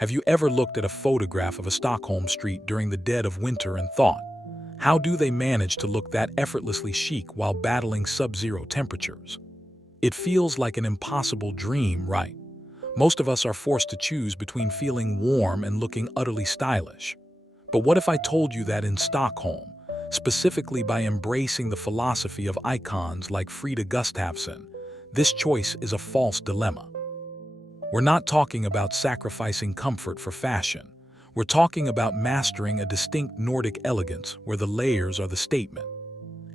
Have you ever looked at a photograph of a Stockholm street during the dead of winter and thought, how do they manage to look that effortlessly chic while battling sub-zero temperatures? It feels like an impossible dream, right? Most of us are forced to choose between feeling warm and looking utterly stylish. But what if I told you that in Stockholm, specifically by embracing the philosophy of icons like Frida Gustavsson, this choice is a false dilemma? We're not talking about sacrificing comfort for fashion. We're talking about mastering a distinct Nordic elegance where the layers are the statement.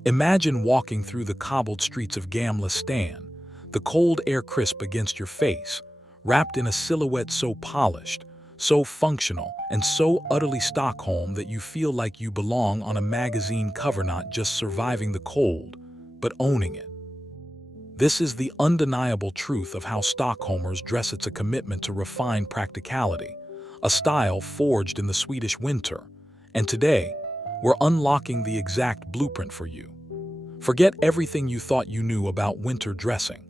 Imagine walking through the cobbled streets of Gamla Stan, the cold air crisp against your face, wrapped in a silhouette so polished, so functional, and so utterly Stockholm that you feel like you belong on a magazine cover, not just surviving the cold, but owning it. This is the undeniable truth of how Stockholmers dress. It's a commitment to refined practicality, a style forged in the Swedish winter, and today, we're unlocking the exact blueprint for you. Forget everything you thought you knew about winter dressing.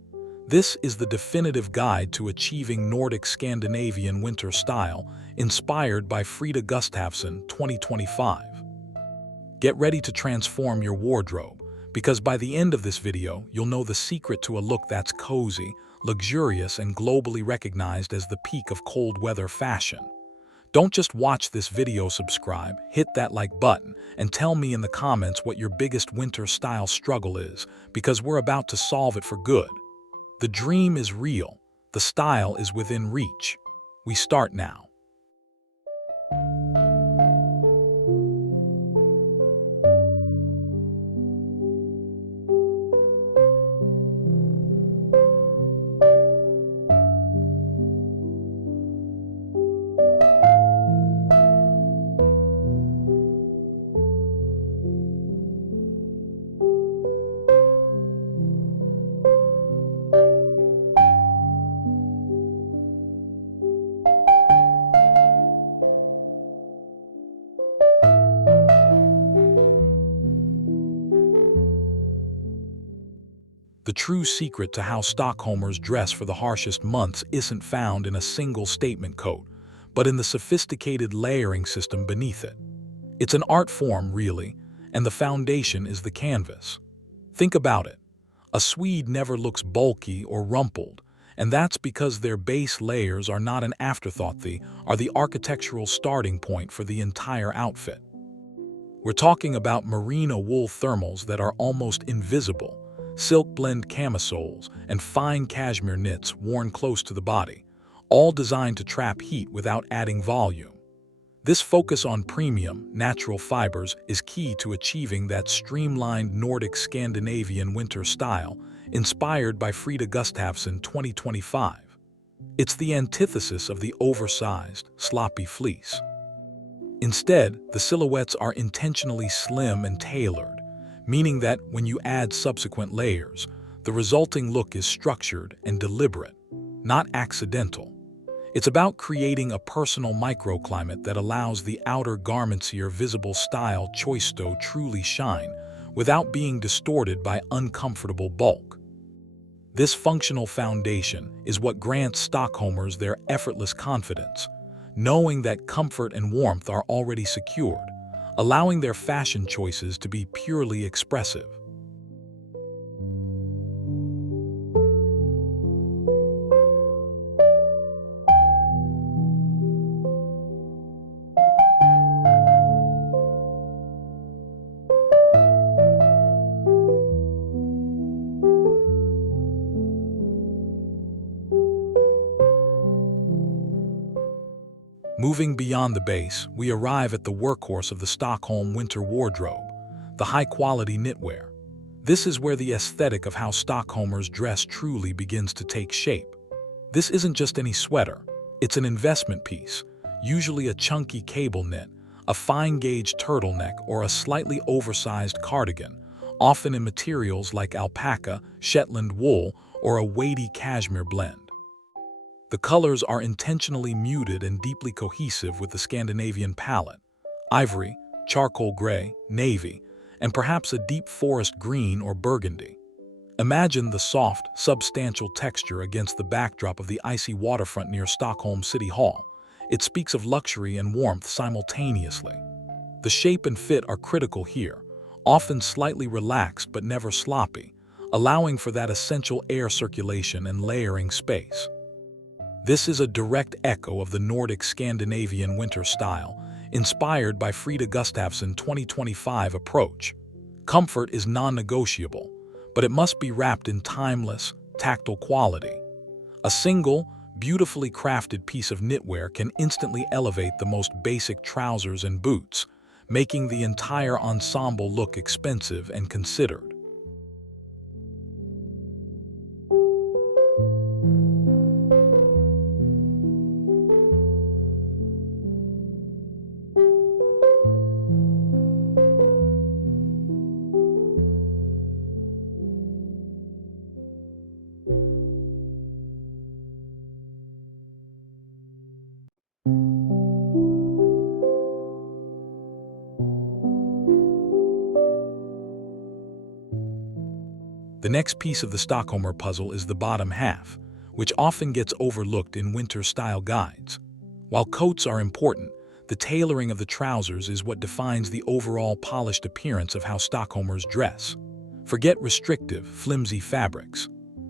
This is the definitive guide to achieving Nordic Scandinavian winter style, inspired by Frida Gustavsson 2025. Get ready to transform your wardrobe, because by the end of this video, you'll know the secret to a look that's cozy, luxurious, and globally recognized as the peak of cold weather fashion. Don't just watch this video, subscribe, hit that like button, and tell me in the comments what your biggest winter style struggle is, because we're about to solve it for good. The dream is real, the style is within reach. We start now. The true secret to how Stockholmers dress for the harshest months isn't found in a single statement coat, but in the sophisticated layering system beneath it. It's an art form, really, and the foundation is the canvas. Think about it. A Swede never looks bulky or rumpled, and that's because their base layers are not an afterthought, they are the architectural starting point for the entire outfit. We're talking about merino wool thermals that are almost invisible, silk blend camisoles, and fine cashmere knits worn close to the body, all designed to trap heat without adding volume. This focus on premium, natural fibers is key to achieving that streamlined Nordic Scandinavian winter style, inspired by Frida Gustavsson 2025. It's the antithesis of the oversized, sloppy fleece. Instead, the silhouettes are intentionally slim and tailored, meaning that when you add subsequent layers, the resulting look is structured and deliberate, not accidental. It's about creating a personal microclimate that allows the outer garmentsier visible style choice to truly shine without being distorted by uncomfortable bulk. This functional foundation is what grants Stockholmers their effortless confidence, knowing that comfort and warmth are already secured, allowing their fashion choices to be purely expressive. Moving beyond the base, we arrive at the workhorse of the Stockholm winter wardrobe, the high-quality knitwear. This is where the aesthetic of how Stockholmers dress truly begins to take shape. This isn't just any sweater, it's an investment piece, usually a chunky cable knit, a fine-gauge turtleneck, or a slightly oversized cardigan, often in materials like alpaca, Shetland wool, or a weighty cashmere blend. The colors are intentionally muted and deeply cohesive with the Scandinavian palette: ivory, charcoal gray, navy, and perhaps a deep forest green or burgundy. Imagine the soft, substantial texture against the backdrop of the icy waterfront near Stockholm City Hall. It speaks of luxury and warmth simultaneously. The shape and fit are critical here, often slightly relaxed but never sloppy, allowing for that essential air circulation and layering space. This is a direct echo of the Nordic Scandinavian winter style, inspired by Frida Gustavsson 2025 approach. Comfort is non-negotiable, but it must be wrapped in timeless, tactile quality. A single, beautifully crafted piece of knitwear can instantly elevate the most basic trousers and boots, making the entire ensemble look expensive and considered. The next piece of the Stockholmer puzzle is the bottom half, which often gets overlooked in winter style guides. While coats are important, the tailoring of the trousers is what defines the overall polished appearance of how Stockholmers dress. Forget restrictive, flimsy fabrics.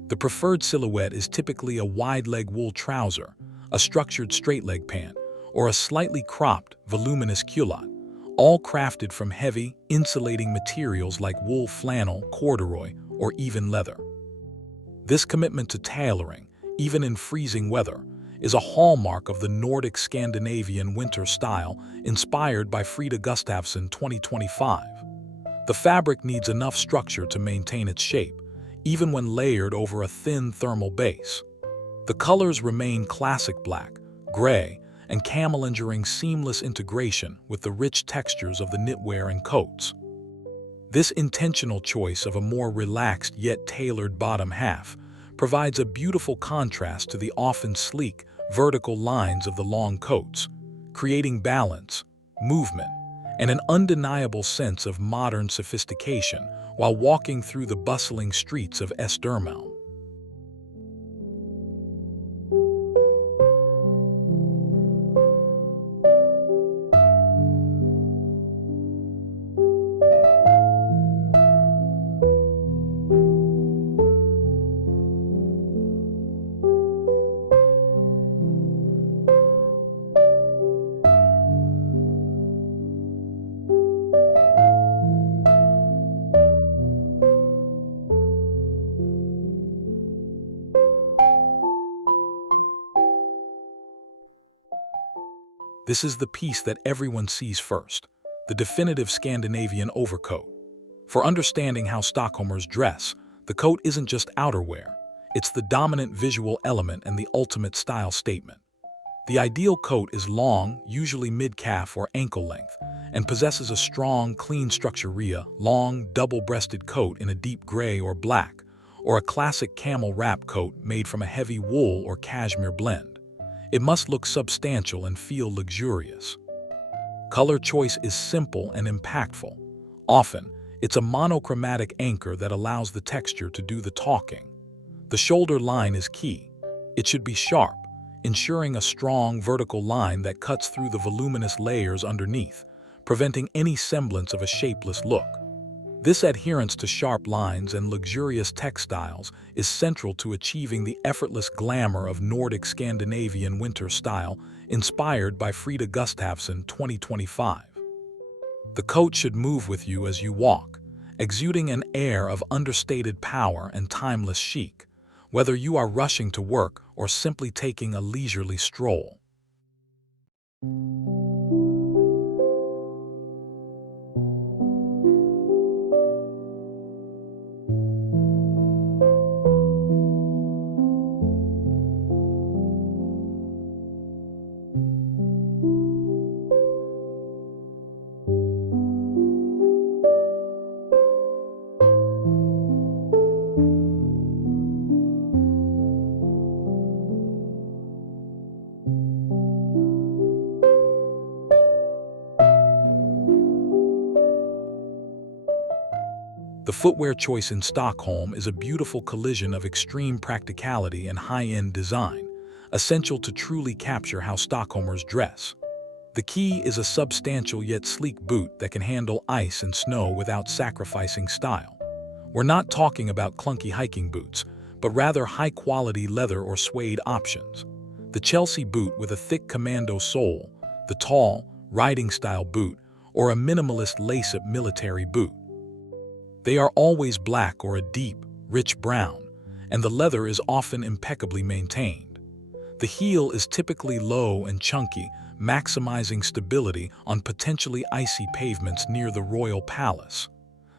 The preferred silhouette is typically a wide-leg wool trouser, a structured straight-leg pant, or a slightly cropped, voluminous culotte, all crafted from heavy, insulating materials like wool flannel, corduroy, or even leather. This commitment to tailoring, even in freezing weather, is a hallmark of the Nordic Scandinavian winter style inspired by Frida Gustavsson 2025. The fabric needs enough structure to maintain its shape, even when layered over a thin thermal base. The colors remain classic black, gray, and camel, ensuring seamless integration with the rich textures of the knitwear and coats. This intentional choice of a more relaxed yet tailored bottom half provides a beautiful contrast to the often sleek, vertical lines of the long coats, creating balance, movement, and an undeniable sense of modern sophistication while walking through the bustling streets of Östermalm. This is the piece that everyone sees first, the definitive Scandinavian overcoat. For understanding how Stockholmers dress, the coat isn't just outerwear, it's the dominant visual element and the ultimate style statement. The ideal coat is long, usually mid-calf or ankle length, and possesses a strong, clean structure. Long, double-breasted coat in a deep gray or black, or a classic camel wrap coat made from a heavy wool or cashmere blend. It must look substantial and feel luxurious. Color choice is simple and impactful. Often, it's a monochromatic anchor that allows the texture to do the talking. The shoulder line is key. It should be sharp, ensuring a strong vertical line that cuts through the voluminous layers underneath, preventing any semblance of a shapeless look. This adherence to sharp lines and luxurious textiles is central to achieving the effortless glamour of Nordic Scandinavian winter style inspired by Frida Gustavsson 2025. The coat should move with you as you walk, exuding an air of understated power and timeless chic, whether you are rushing to work or simply taking a leisurely stroll. The footwear choice in Stockholm is a beautiful collision of extreme practicality and high-end design, essential to truly capture how Stockholmers dress. The key is a substantial yet sleek boot that can handle ice and snow without sacrificing style. We're not talking about clunky hiking boots, but rather high-quality leather or suede options. The Chelsea boot with a thick commando sole, the tall, riding-style boot, or a minimalist lace-up military boot. They are always black or a deep, rich brown, and the leather is often impeccably maintained. The heel is typically low and chunky, maximizing stability on potentially icy pavements near the Royal Palace.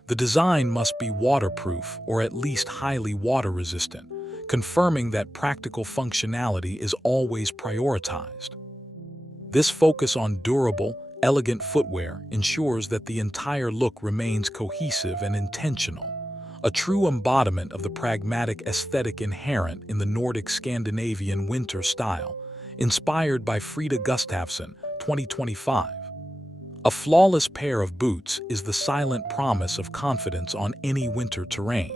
The design must be waterproof or at least highly water-resistant, confirming that practical functionality is always prioritized. This focus on durable, elegant footwear ensures that the entire look remains cohesive and intentional, a true embodiment of the pragmatic aesthetic inherent in the Nordic Scandinavian winter style, inspired by Frida Gustavsson, 2025. A flawless pair of boots is the silent promise of confidence on any winter terrain.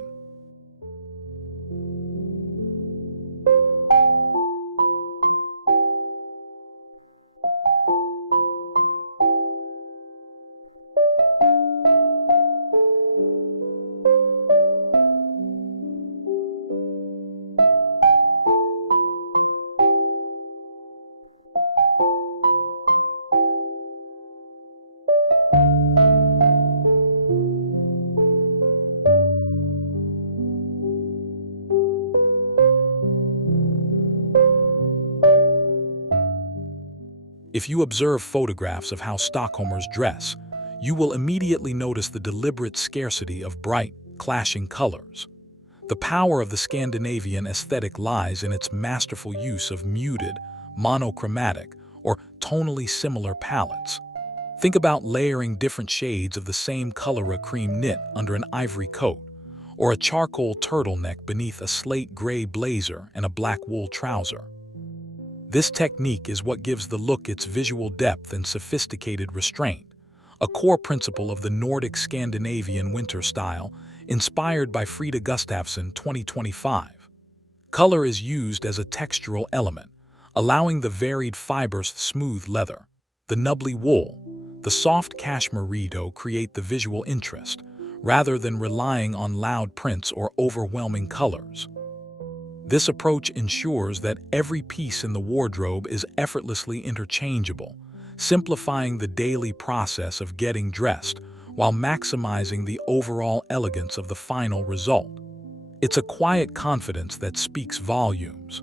If you observe photographs of how Stockholmers dress, you will immediately notice the deliberate scarcity of bright, clashing colors. The power of the Scandinavian aesthetic lies in its masterful use of muted, monochromatic, or tonally similar palettes. Think about layering different shades of the same color: a cream knit under an ivory coat, or a charcoal turtleneck beneath a slate gray blazer and a black wool trouser. This technique is what gives the look its visual depth and sophisticated restraint, a core principle of the Nordic Scandinavian winter style, inspired by Frida Gustavsson, 2025. Color is used as a textural element, allowing the varied fibers: smooth leather, the nubbly wool, the soft cashmere to create the visual interest, rather than relying on loud prints or overwhelming colors. This approach ensures that every piece in the wardrobe is effortlessly interchangeable, simplifying the daily process of getting dressed while maximizing the overall elegance of the final result. It's a quiet confidence that speaks volumes.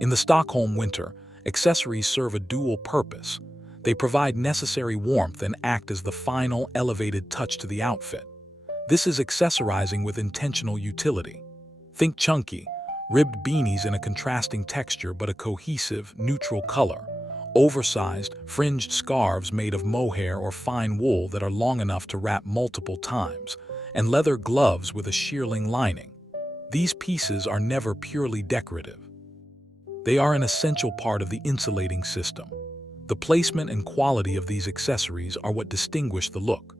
In the Stockholm winter, accessories serve a dual purpose. They provide necessary warmth and act as the final, elevated touch to the outfit. This is accessorizing with intentional utility. Think chunky, ribbed beanies in a contrasting texture but a cohesive, neutral color. Oversized, fringed scarves made of mohair or fine wool that are long enough to wrap multiple times, and leather gloves with a shearling lining. These pieces are never purely decorative. They are an essential part of the insulating system. The placement and quality of these accessories are what distinguish the look.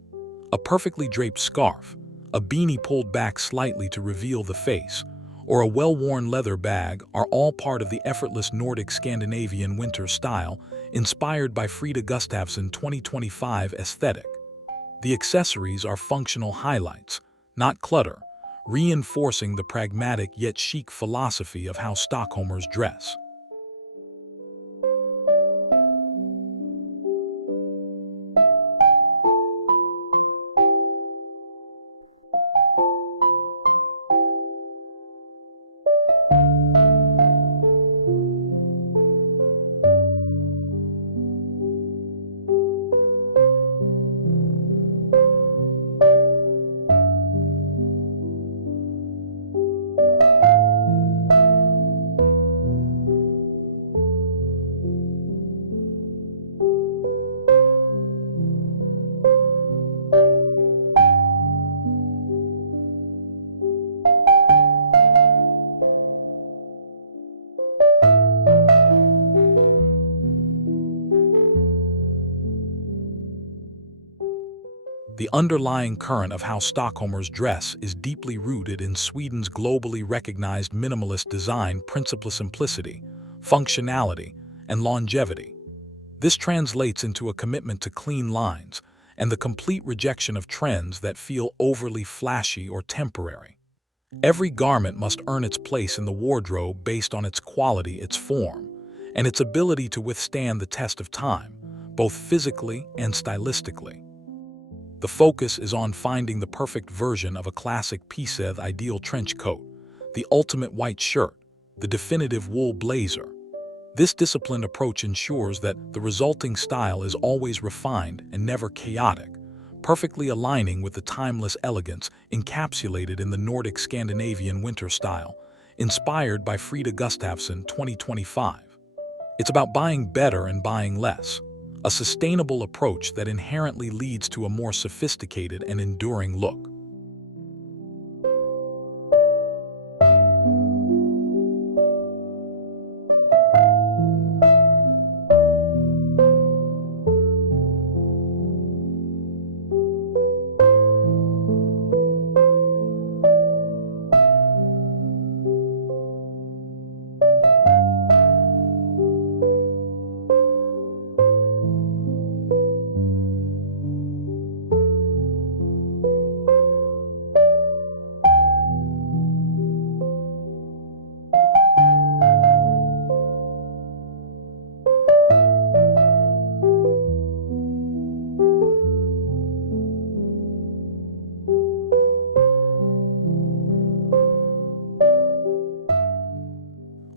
A perfectly draped scarf, a beanie pulled back slightly to reveal the face, or a well-worn leather bag are all part of the effortless Nordic Scandinavian winter style inspired by Frida Gustavsson 2025 aesthetic. The accessories are functional highlights, not clutter, reinforcing the pragmatic yet chic philosophy of how Stockholmers dress. The underlying current of how Stockholmers dress is deeply rooted in Sweden's globally recognized minimalist design principle: simplicity, functionality, and longevity. This translates into a commitment to clean lines and the complete rejection of trends that feel overly flashy or temporary. Every garment must earn its place in the wardrobe based on its quality, its form, and its ability to withstand the test of time, both physically and stylistically. The focus is on finding the perfect version of a classic piece: the ideal trench coat, the ultimate white shirt, the definitive wool blazer. This disciplined approach ensures that the resulting style is always refined and never chaotic, perfectly aligning with the timeless elegance encapsulated in the Nordic Scandinavian winter style, inspired by Frida Gustavsson 2025. It's about buying better and buying less, a sustainable approach that inherently leads to a more sophisticated and enduring look.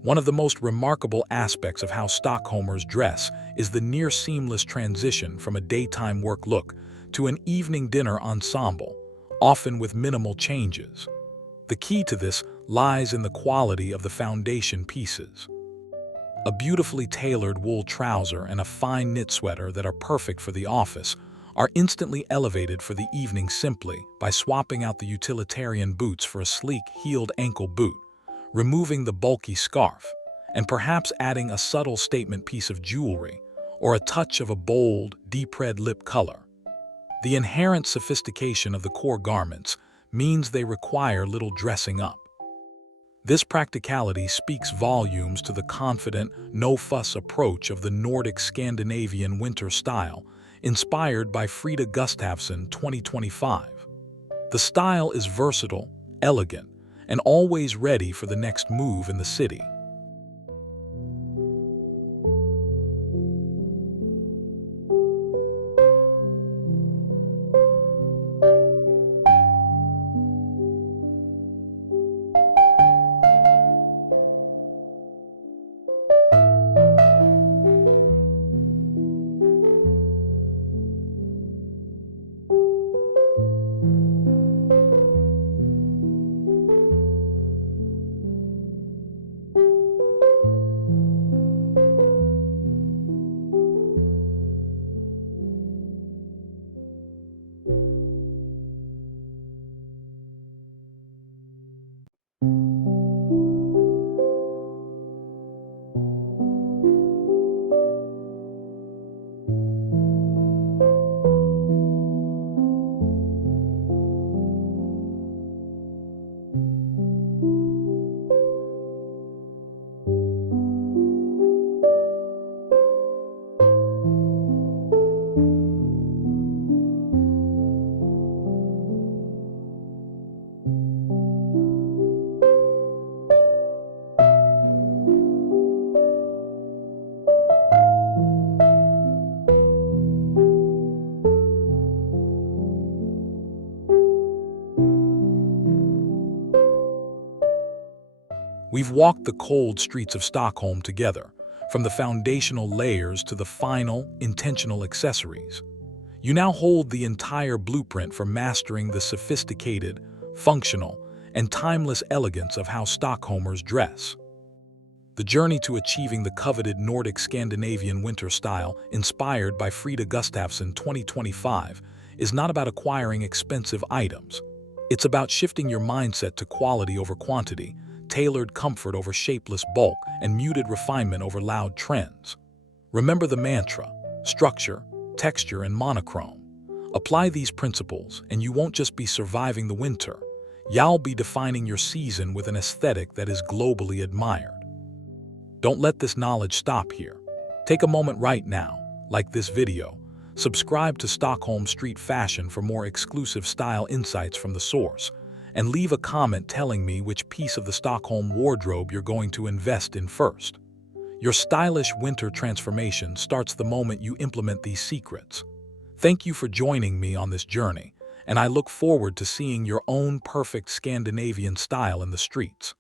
One of the most remarkable aspects of how Stockholmers dress is the near-seamless transition from a daytime work look to an evening dinner ensemble, often with minimal changes. The key to this lies in the quality of the foundation pieces. A beautifully tailored wool trouser and a fine knit sweater that are perfect for the office are instantly elevated for the evening simply by swapping out the utilitarian boots for a sleek heeled ankle boot, removing the bulky scarf, and perhaps adding a subtle statement piece of jewelry or a touch of a bold, deep red lip color. The inherent sophistication of the core garments means they require little dressing up. This practicality speaks volumes to the confident, no-fuss approach of the Nordic Scandinavian winter style, inspired by Frida Gustavsson 2025. The style is versatile, elegant, and always ready for the next move in the city. We've walked the cold streets of Stockholm together, from the foundational layers to the final, intentional accessories. You now hold the entire blueprint for mastering the sophisticated, functional, and timeless elegance of how Stockholmers dress. The journey to achieving the coveted Nordic Scandinavian winter style, inspired by Frida Gustavsson 2025, is not about acquiring expensive items. It's about shifting your mindset to quality over quantity, tailored comfort over shapeless bulk, and muted refinement over loud trends. Remember the mantra: structure, texture, and monochrome. Apply these principles, and you won't just be surviving the winter. You'll be defining your season with an aesthetic that is globally admired. Don't let this knowledge stop here. Take a moment right now, like this video, subscribe to Stockholm Street Fashion for more exclusive style insights from the source, and leave a comment telling me which piece of the Stockholm wardrobe you're going to invest in first. Your stylish winter transformation starts the moment you implement these secrets. Thank you for joining me on this journey, and I look forward to seeing your own perfect Scandinavian style in the streets.